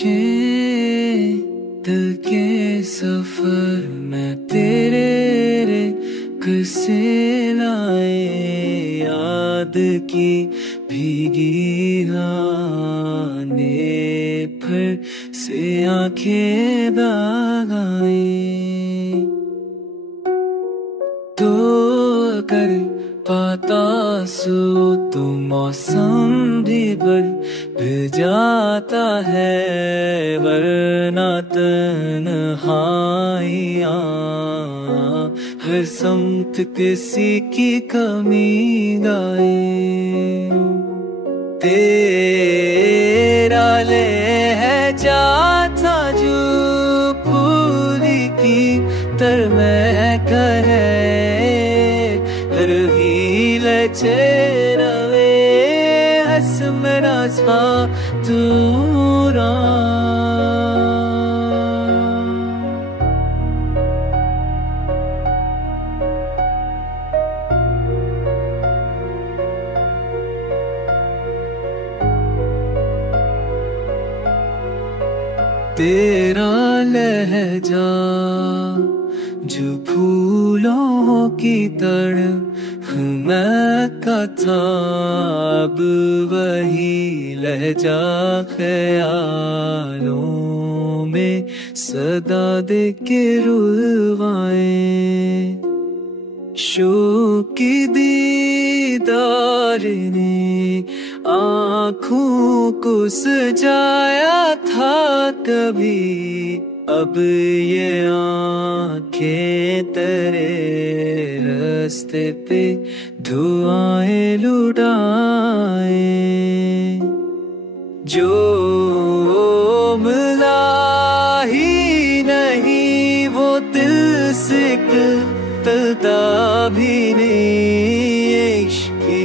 ख्वाहिशें दिल के सफर में तेरे किसे लाए, याद की भीगी आने फिर से आंखें दागाए। तो अगर पाता सो तो मौसम भी बदल जाता है, वरना तन्हाइयाँ हर समत किसी की कमी गाए। तेरा लहजा था जो पूरी की तर में कहे, हर हील चेहरे हंस मेरा स्पा दूरा। तेरा लहजा जो फूलों की तरह महका था, अब वही लहजा ख्यालों में सदा दे के रुलवाए। शौक की दीदार ने आँखों को सजाया था कभी, अब ये आँखें तेरे रास्ते पे दुआएं लुटाए। जो मिला ही नहीं वो दिल से तलता भी नहीं, इश्क